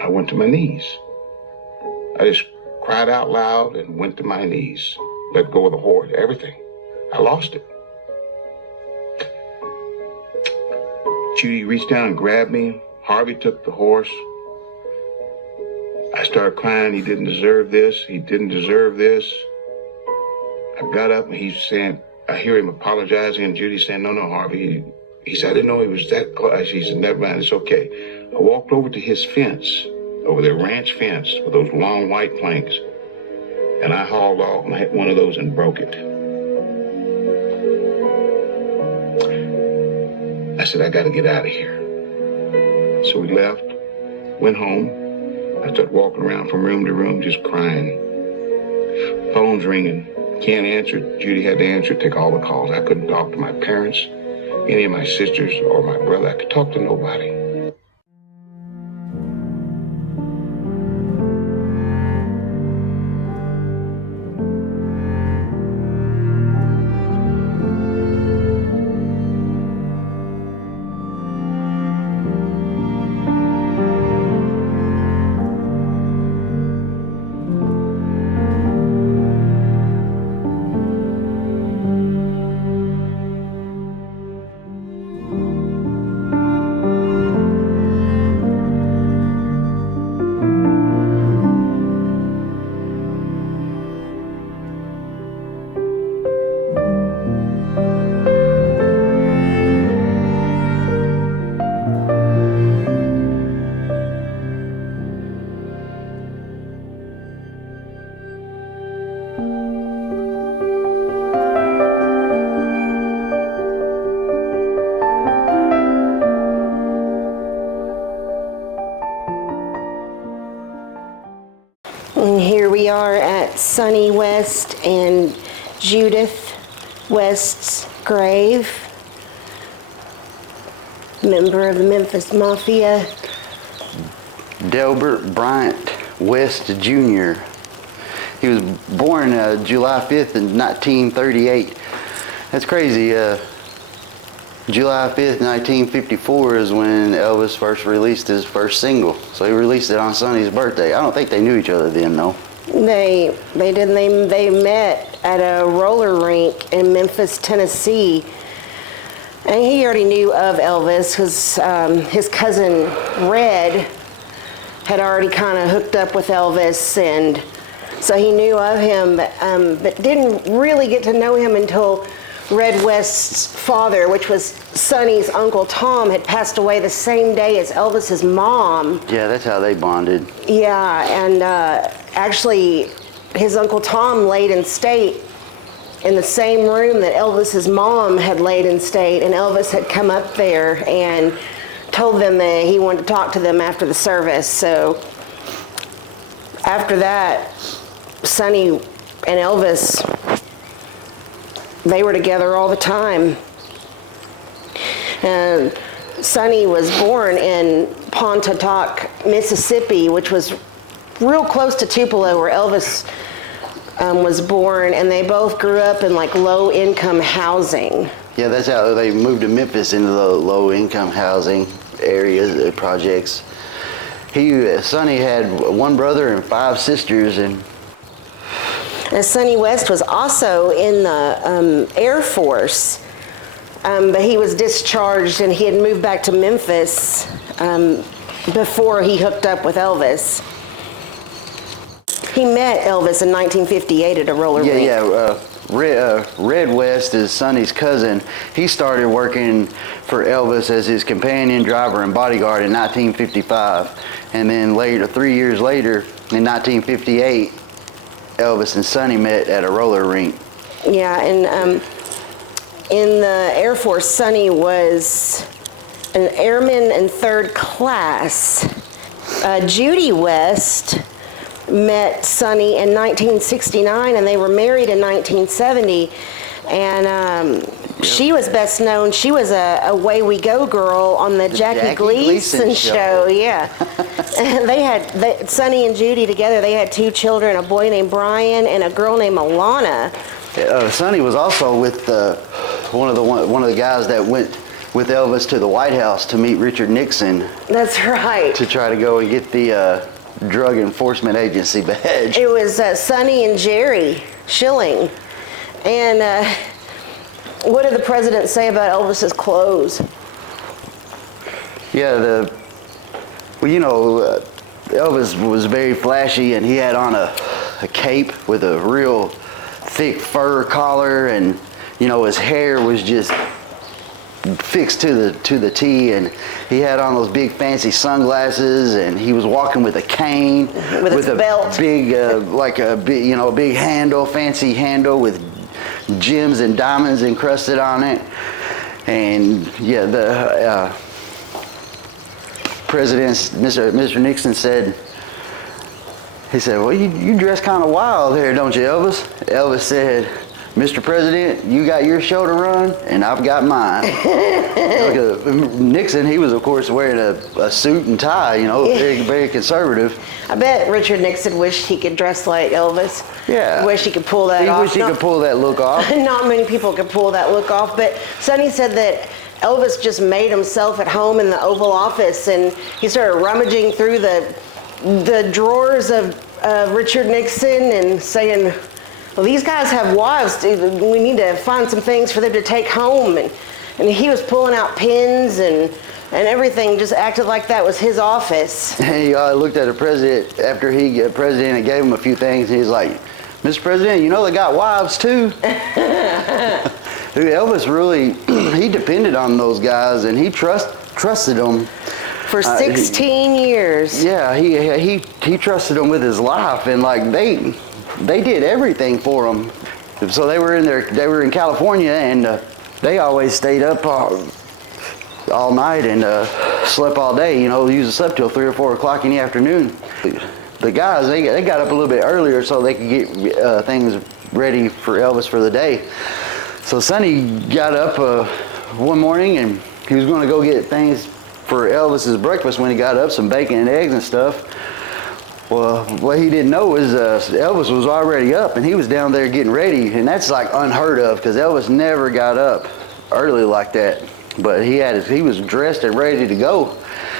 I went to my knees. I just cried out loud and went to my knees. Let go of the horse, everything. I lost it. Judy reached down and grabbed me. Harvey took the horse. I started crying. He didn't deserve this. He didn't deserve this. I got up and he's saying, I hear him apologizing, and Judy saying, no, Harvey. He said, I didn't know he was that close. He said, never mind, it's okay. I walked over to his fence, over their ranch fence with those long white planks, and I hauled off and I hit one of those and broke it. I said, I got to get out of here. So we left, went home. I started walking around from room to room, just crying. Phone's ringing. Can't answer it. Judy had to answer it, take all the calls. I couldn't talk to my parents, any of my sisters, or my brother. I could talk to nobody. And here we are at Sonny West and Judith West's grave. Member of the Memphis Mafia. Delbert Bryant West Jr. He was born July 5th in 1938. That's crazy. July 5th, 1954 is when Elvis first released his first single. So he released it on Sonny's birthday. I don't think they knew each other then, though. They didn't. They met at a roller rink in Memphis, Tennessee. And he already knew of Elvis because his cousin Red had already kind of hooked up with Elvis, and so he knew of him, but didn't really get to know him until Red West's father, which was Sonny's Uncle Tom, had passed away the same day as Elvis's mom. Yeah, that's how they bonded. Yeah, and actually his Uncle Tom laid in state in the same room that Elvis's mom had laid in state, and Elvis had come up there and told them that he wanted to talk to them after the service. So after that, Sonny and Elvis, they were together all the time. And Sonny was born in Pontotoc, Mississippi, which was real close to Tupelo, where Elvis was born, and they both grew up in like low-income housing. Yeah, that's how they moved to Memphis, into the low-income housing areas, projects. Sonny had one brother and 5 sisters, and Sonny West was also in the Air Force, but he was discharged and he had moved back to Memphis before he hooked up with Elvis. He met Elvis in 1958 at a roller rink. Red West is Sonny's cousin. He started working for Elvis as his companion, driver, and bodyguard in 1955. And then later, 3 years later, in 1958, Elvis and Sonny met at a roller rink. Yeah, and in the Air Force, Sonny was an airman in 3rd class. Judy West met Sonny in 1969, and they were married in 1970. And she was best known, she was a Way We Go girl on the Jackie Gleason show. Yeah. And Sonny and Judy together, they had 2 children, a boy named Brian and a girl named Alana. Sonny was also with one of the guys that went with Elvis to the White House to meet Richard Nixon That's right. to try to go and get the Drug Enforcement Agency badge. It was Sonny and Jerry Schilling. And what did the president say about Elvis's clothes? Yeah, Elvis was very flashy, and he had on a cape with a real thick fur collar, and his hair was just fixed to the T, and he had on those big fancy sunglasses, and he was walking with a cane with a belt, big a big handle, fancy handle with gems and diamonds encrusted on it. And yeah, the President, Mr. Nixon said, well, you dress kind of wild here, don't you, Elvis? Elvis said, Mr. President, you got your show to run, and I've got mine. Nixon, he was, of course, wearing a suit and tie, very, very conservative. I bet Richard Nixon wished he could dress like Elvis. Yeah. Wished he could pull that off. He wished he could pull that look off. Not many people could pull that look off, but Sonny said that Elvis just made himself at home in the Oval Office, and he started rummaging through the drawers of Richard Nixon and saying, well, these guys have wives. We need to find some things for them to take home. And he was pulling out pins and everything, just acted like that was his office. And he looked at the president after he got president and gave him a few things. And he's like, Mr. President, they got wives too. Dude, Elvis really, he depended on those guys, and he trusted them. For 16 years. Yeah, he trusted them with his life, and they did everything for him. So they were in California, and they always stayed up all night and slept all day. Usually slept till 3 or 4 o'clock in the afternoon. The guys, they got up a little bit earlier so they could get things ready for Elvis for the day. So Sonny got up one morning, and he was going to go get things for Elvis's breakfast when he got up, some bacon and eggs and stuff. Well, what he didn't know is Elvis was already up, and he was down there getting ready, and that's like unheard of because Elvis never got up early like that. But he was dressed and ready to go.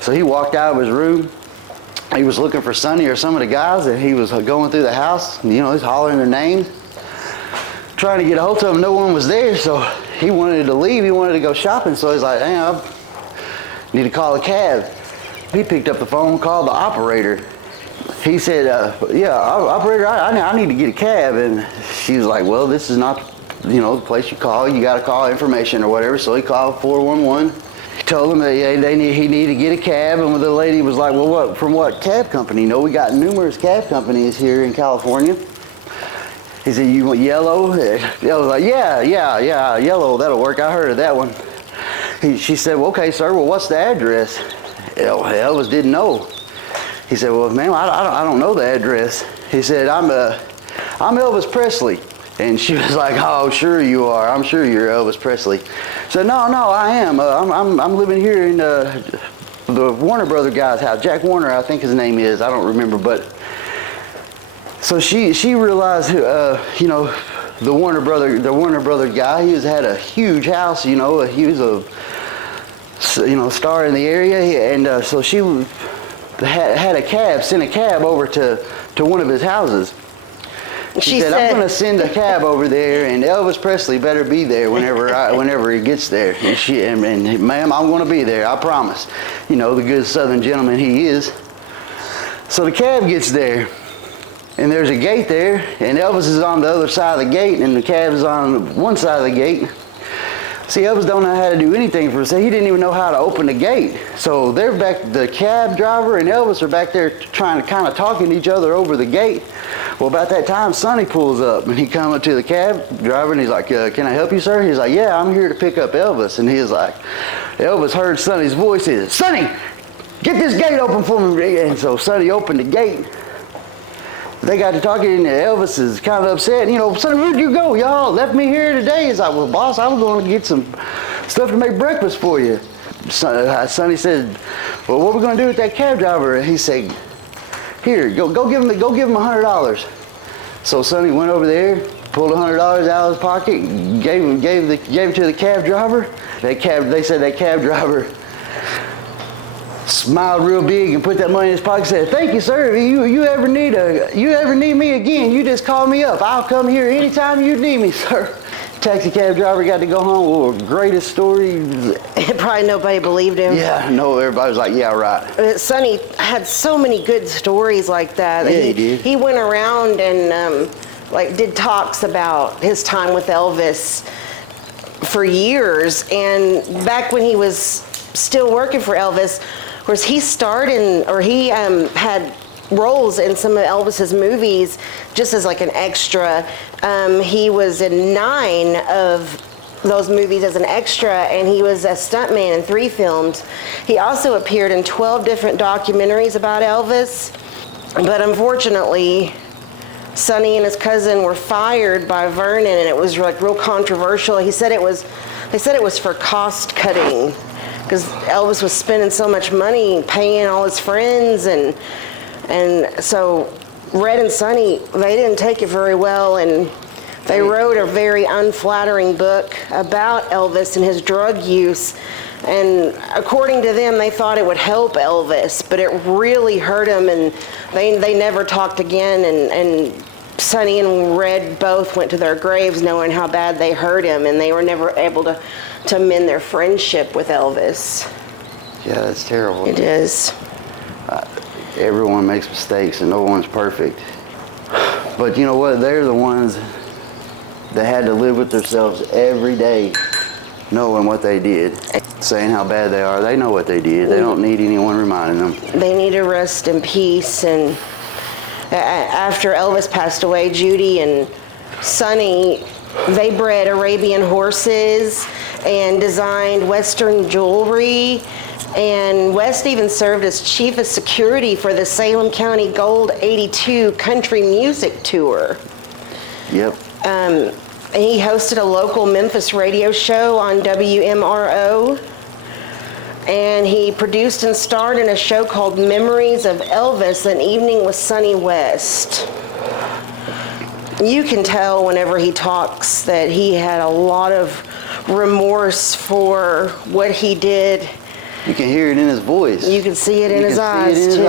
So he walked out of his room. He was looking for Sonny or some of the guys, and he was going through the house. He's hollering their names, trying to get a hold of them. No one was there, so he wanted to leave. He wanted to go shopping, so he's like, hey, I need to call a cab. He picked up the phone, called the operator. He said, operator, I need to get a cab. And she was like, well, this is not, the place you call. You got to call information or whatever. So he called 411. He told them that he needed to get a cab. And the lady was like, well, from what cab company? We got numerous cab companies here in California. He said, you want yellow? I was like, yeah, yellow, that'll work. I heard of that one. She said, well, okay, sir, well, what's the address? Elvis didn't know. He said, well, ma'am, I don't know the address. He said, I'm Elvis Presley. And she was like, oh, sure you are. I'm sure you're Elvis Presley. I said, no, I am. I'm living here in the Warner Brother guy's house. Jack Warner, I think his name is. I don't remember, but so she realized, the Warner Brother guy. He had a huge house. He was a star in the area, and so she sent a cab over to one of his houses. She said, I'm going to send a cab over there, and Elvis Presley better be there whenever he gets there. And ma'am, I'm going to be there, I promise. The good Southern gentleman he is. So the cab gets there, and there's a gate there, and Elvis is on the other side of the gate, and the cab is on one side of the gate. See, Elvis don't know how to do anything for himself. He didn't even know how to open the gate. So they're back, the cab driver and Elvis are back there trying to kind of talking to each other over the gate. Well, about that time, Sonny pulls up, and he comes up to the cab driver, and he's like, can I help you, sir? He's like, yeah, I'm here to pick up Elvis. And he's like, Elvis heard Sonny's voice. He said, Sonny, get this gate open for me. And so Sonny opened the gate. They got to talking, and Elvis is kind of upset. Sonny, where'd you go? Y'all left me here today. He's like, well, boss, I was going to get some stuff to make breakfast for you. Sonny said, well, what are we going to do with that cab driver? And he said, here, go give him $100. So Sonny went over there, pulled $100 out of his pocket, gave it to the cab driver. They said that cab driver smiled real big and put that money in his pocket and said, "Thank you, sir. If you ever need me again, you just call me up. I'll come here anytime you need me, sir." Taxi cab driver got to go home. Oh, greatest story. Probably nobody believed him. Yeah, no, everybody was like, "Yeah, right." Sonny had so many good stories like that. Yeah, he did. He went around and did talks about his time with Elvis for years. And back when he was still working for Elvis, of course, he had roles in some of Elvis's movies just as like an extra. He was in 9 of those movies as an extra, and he was a stuntman in 3 films. He also appeared in 12 different documentaries about Elvis, but unfortunately, Sonny and his cousin were fired by Vernon, and it was like real controversial. They said it was for cost cutting, because Elvis was spending so much money paying all his friends, and so Red and Sonny, they didn't take it very well, and they wrote a very unflattering book about Elvis and his drug use. And according to them, they thought it would help Elvis, but it really hurt him, and they never talked again. And Sonny and Red both went to their graves knowing how bad they hurt him, and they were never able to mend their friendship with Elvis. Yeah, that's terrible. It is. Everyone makes mistakes and no one's perfect. But you know what? They're the ones that had to live with themselves every day, knowing what they did, saying how bad they are. They know what they did. They don't need anyone reminding them. They need to rest in peace. And after Elvis passed away, Judy and Sonny, they bred Arabian horses and designed Western jewelry. And West even served as chief of security for the Salem County Gold 82 country music tour. Yep. And he hosted a local Memphis radio show on WMRO. And he produced and starred in a show called Memories of Elvis, An Evening with Sonny West. You can tell whenever he talks that he had a lot of remorse for what he did. You can hear it in his voice. You can see it in his eyes, too.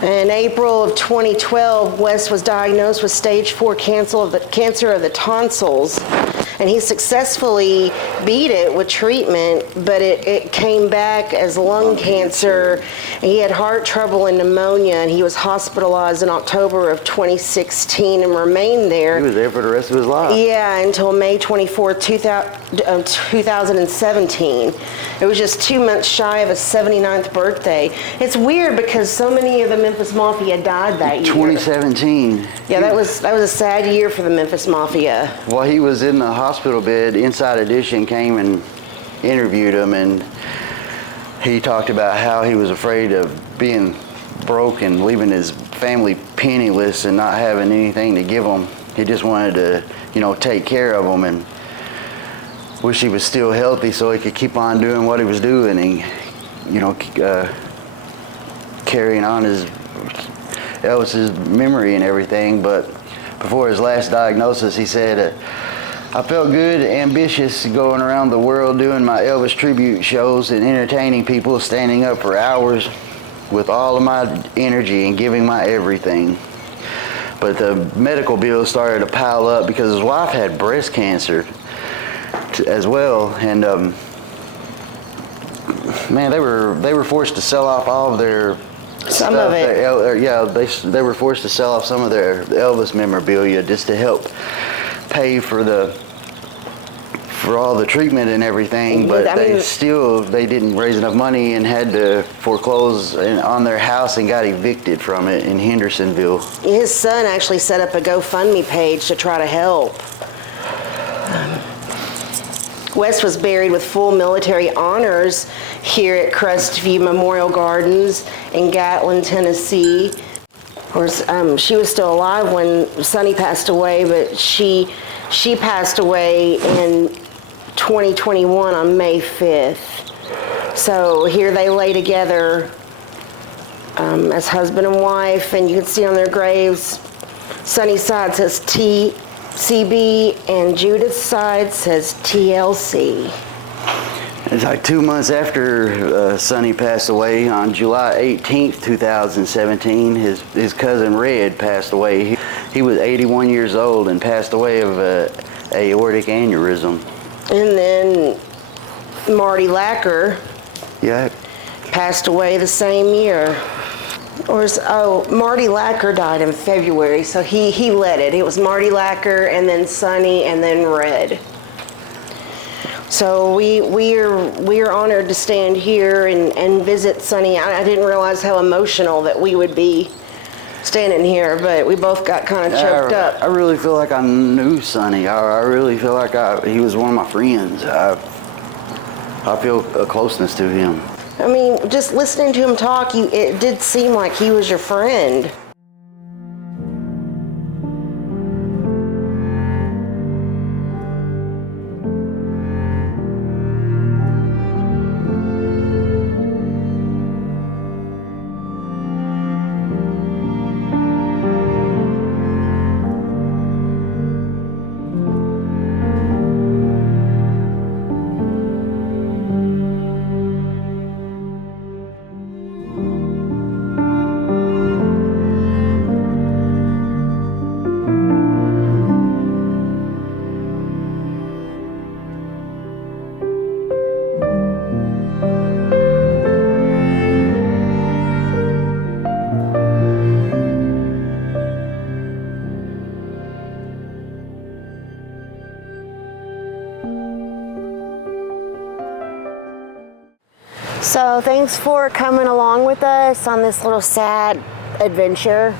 In April of 2012, West was diagnosed with stage 4 cancer of the tonsils, and he successfully beat it with treatment, but it came back as lung cancer. He had heart trouble and pneumonia, and he was hospitalized in October of 2016 and remained there. He was there for the rest of his life. Yeah, until May 24, 2017. It was just 2 months shy of his 79th birthday. It's weird because so many of the Memphis Mafia died that year. 2017. Yeah, that was a sad year for the Memphis Mafia. While he was in the hospital bed, Inside Edition came and interviewed him, and he talked about how he was afraid of being broke and leaving his family penniless and not having anything to give them. He just wanted to, take care of them, and wish he was still healthy so he could keep on doing what he was doing and, carrying on Elvis's memory and everything. But before his last diagnosis, he said, "I felt good, ambitious, going around the world doing my Elvis tribute shows and entertaining people, standing up for hours with all of my energy and giving my everything." But the medical bills started to pile up because his wife had breast cancer as well, and man, they were forced to sell off all of their Some stuff. of it. They were forced to sell off some of their Elvis memorabilia just to help pay for all the treatment and everything. But they didn't raise enough money and had to foreclose on their house and got evicted from it in Hendersonville. His son actually set up a GoFundMe page to try to help. West was buried with full military honors here at Crestview Memorial Gardens in Gatlin, Tennessee. Of course, she was still alive when Sonny passed away, but she passed away in 2021 on May 5th. So here they lay together as husband and wife, and you can see on their graves Sonny's side says TCB, and Judith's side says TLC. It's like 2 months after Sonny passed away on July 18th, 2017. His cousin Red passed away. He was 81 years old and passed away of aortic aneurysm. And then Marty Lacker Yeah. passed away the same year. Marty Lacker died in February, so he led it. It was Marty Lacker, and then Sonny, and then Red. So we are honored to stand here and visit Sonny. I didn't realize how emotional that we would be standing here, but we both got kind of choked up. I really feel like I knew Sonny. I really feel like he was one of my friends. I feel a closeness to him. I mean, just listening to him talk, it did seem like he was your friend. So thanks for coming along with us on this little sad adventure.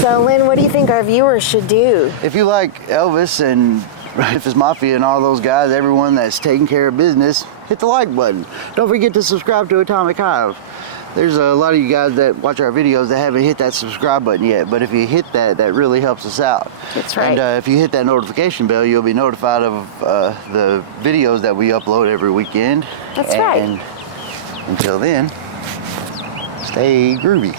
So Lynn, what do you think our viewers should do? If you like Elvis and Memphis Mafia and all those guys, everyone that's taking care of business, hit the like button. Don't forget to subscribe to Atomic Hive. There's a lot of you guys that watch our videos that haven't hit that subscribe button yet, but if you hit that, that really helps us out. That's right. And if you hit that notification bell, you'll be notified of the videos that we upload every weekend. That's right. And until then, stay groovy.